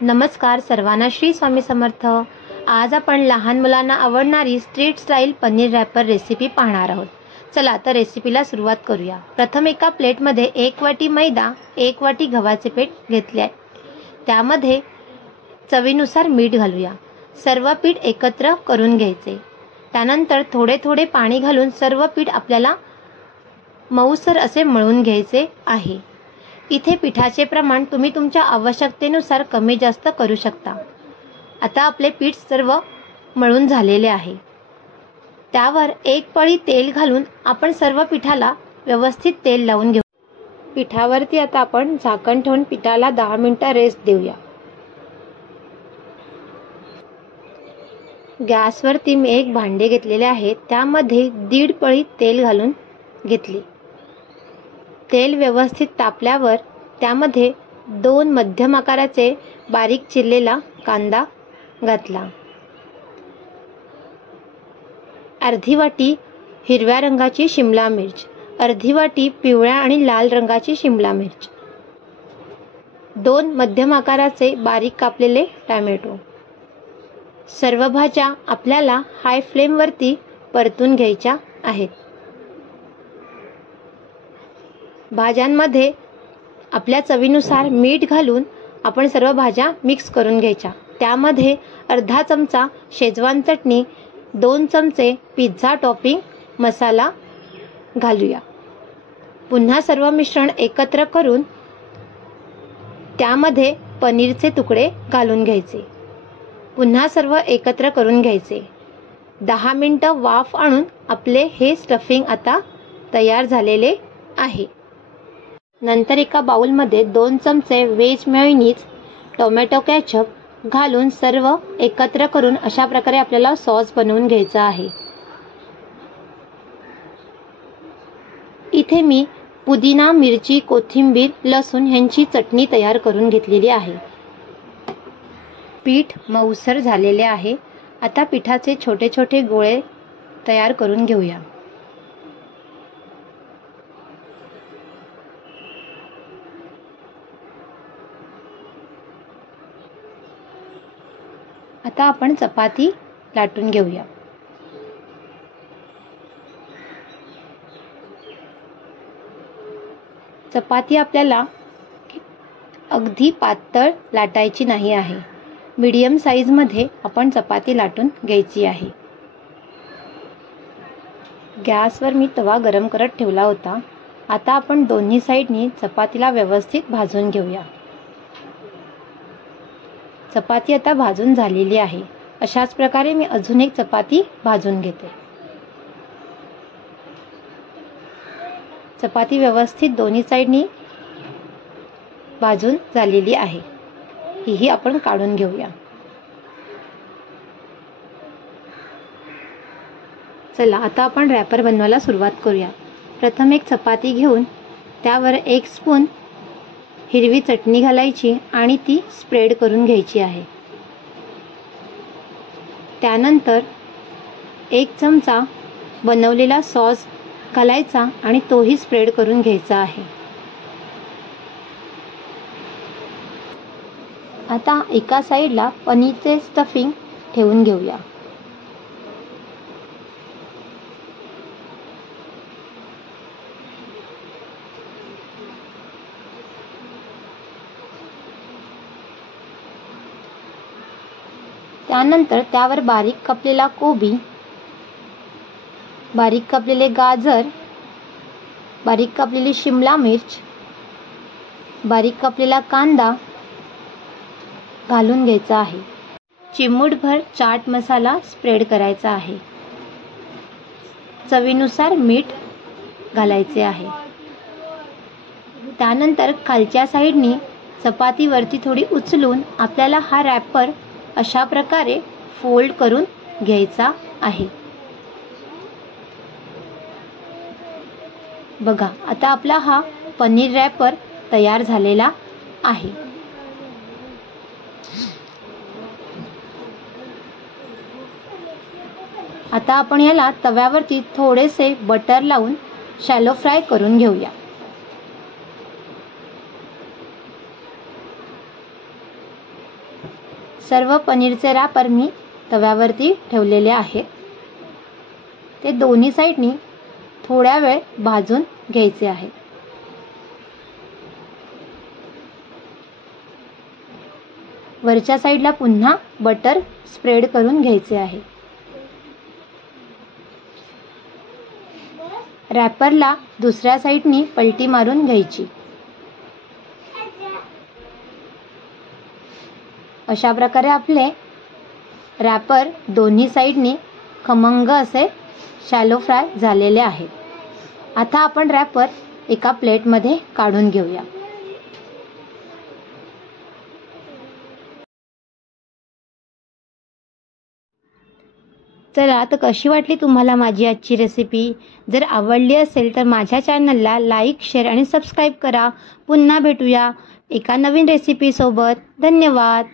नमस्कार सर्वांना, श्री स्वामी समर्थ। आज आपण लहान मुलांना आवडणारी street style paneer wrapper recipe पाहणार आहोत। चला तर रेसिपीला सुरुवात करूया। प्रथम एका प्लेटमध्ये 1 वाटी मैदा, 1 वाटी गव्हाचे पीठ घेतले आहे। त्यामध्ये चवीनुसार मीठ घालूया। सर्व पीठ एकत्र करून घ्यायचे। त्यानंतर थोडे थोडे पाणी घालून सर्व पीठ आपल्याला मऊसर असे मळून घ्यायचे आहे। इथे पिठाचे प्रमाण तुम्ही तुमच्या आवश्यकतेनुसार कमी जास्त करू शकता। आता आपले पीठ सर्व मळून झालेले आहे। त्यावर 1 पळी तेल घालून आपण सर्व पिठाला व्यवस्थित तेल लावून घेऊ। पिठावरती आता आपण झाकण ठेवून पिठाला 10 मिनिटे रेस्ट देऊया। गॅसवरती मी एक भांडे घेतलेले आहे। त्यामध्ये 1.5 पळी तेल घालून घेतले। तेल व्यवस्थित तापल्यावर त्यामध्ये 2 मध्यम आकाराचे बारीक चिरलेला कांदा घातला। अर्धी वाटी हिरव्या रंगाची शिमला मिर्च, अर्धी वाटी पिवळ्या आणि लाल रंगाची शिमला मिर्च, 2 मध्यम आकाराचे बारीक कापलेले टोमॅटो। सर्व भाज्या आपल्याला हाय फ्लेमवरती परतून घ्यायच्या आहेत। भाज्यांमध्ये आपल्या चवीनुसार मीठ घालून आपण सर्व भाज्या मिक्स करून घ्यायच्या। त्यामध्ये अर्धा चमचा शेजवान चटणी, 2 चमचे पिझ्झा टॉपिंग मसाला घालूया। पुन्हा सर्व मिश्रण एकत्र करून त्यामध्ये पनीरचे तुकडे घालून घ्यायचे। पुन्हा सर्व एकत्र करून घ्यायचे। 10 मिनिटे वाफ आणून आपले हे स्टफिंग आता तयार झालेले आहे। नंतर एका बाउलमध्ये 2 चमचे व्हेज मेयोनीज, टोमॅटो केचप घालून सर्व एकत्र करून अशा प्रकारे आपल्याला सॉस बनवून घ्यायचा आहे। इथे मी पुदिना, मिरची, कोथिंबीर, लसूण यांची चटणी तयार करून घेतलेली आहे। पीठ मऊसर झालेले आहे। आता पिठाचे छोटे छोटे गोळे तयार करून घेऊया। आता आपण चपाती लाटून घेऊया। चपाती आपल्याला अगदी पातळ लाटायची नाही आहे। मीडियम साइज मध्ये आपण चपाती लाटून घ्यायची आहे। गॅसवर मी तवा गरम करत ठेवला होता। आता आपण दोन्ही साइडनी चपातीला व्यवस्थित भाजून घेऊया। चपाती आता भाजून झालेली आहे। अशाच प्रकारे मी अजून एक चपाती भाजून घेते। चपाती व्यवस्थित दोन्ही साइडनी भाजून झालेली आहे। ही आपण काढून घेऊया। चला आता आपण रॅपर बनवायला सुरुवात करूया। प्रथम एक चपाती घेऊन त्यावर 1 स्पून हिरवी चटणी घालायची आणि ती स्प्रेड करून घ्यायची आहे। त्यानंतर 1 चमचा बनवलेला सॉस घालायचा आणि तोही स्प्रेड करून घ्यायचा आहे। आता एका साइडला पनीरचे स्टफिंग ठेवून घेऊया। त्यानंतर त्यावर बारीक कापलेला कोबी, बारीक कापलेले गाजर, बारीक कापलेली शिमला मिर्च, बारीक कापलेला कांदा घालून घ्यायचा आहे। चिमूटभर चाट मसाला स्प्रेड करायचा आहे। चवीनुसार मीठ घालायचे आहे। त्यानंतर खालच्या साइडनी चपातीवरती थोडी उचलून आपल्याला हा रॅपर अशा प्रकारे फोल्ड करून घ्यायचा आहे। बघा, आता आपला हा पनीर रॅपर तयार झालेला आहे। आता आपण याला तव्यावरती थोडेसे बटर लावून शॅलो फ्राय करून घेऊया। सर्व पनीरचे रॅपर मी तव्यावरती ठेवलेले आहेत. ते दोन्ही साईडनी थोड्या वेळ भाजून घ्यायचे आहे. वरच्या साईडला पुन्हा बटर स्प्रेड करून घ्यायचे आहे. रॅपरला दुसऱ्या साईडनी पलटी मारून घ्यायची. अशा प्रकारे आपले रॅपर दोन्ही साईडनी खमंग असे शॅलो फ्राय झालेले आहेत. आता आपण रॅपर एका प्लेटमध्ये काढून घेऊया. चला, तर कशी वाटली तुम्हाला माझी आजची रेसिपी? जर आवडली असेल तर माझ्या चॅनलला लाईक, शेअर आणि सबस्क्राईब करा. पुन्हा भेटूया एका नवीन रेसिपीसोबत. धन्यवाद.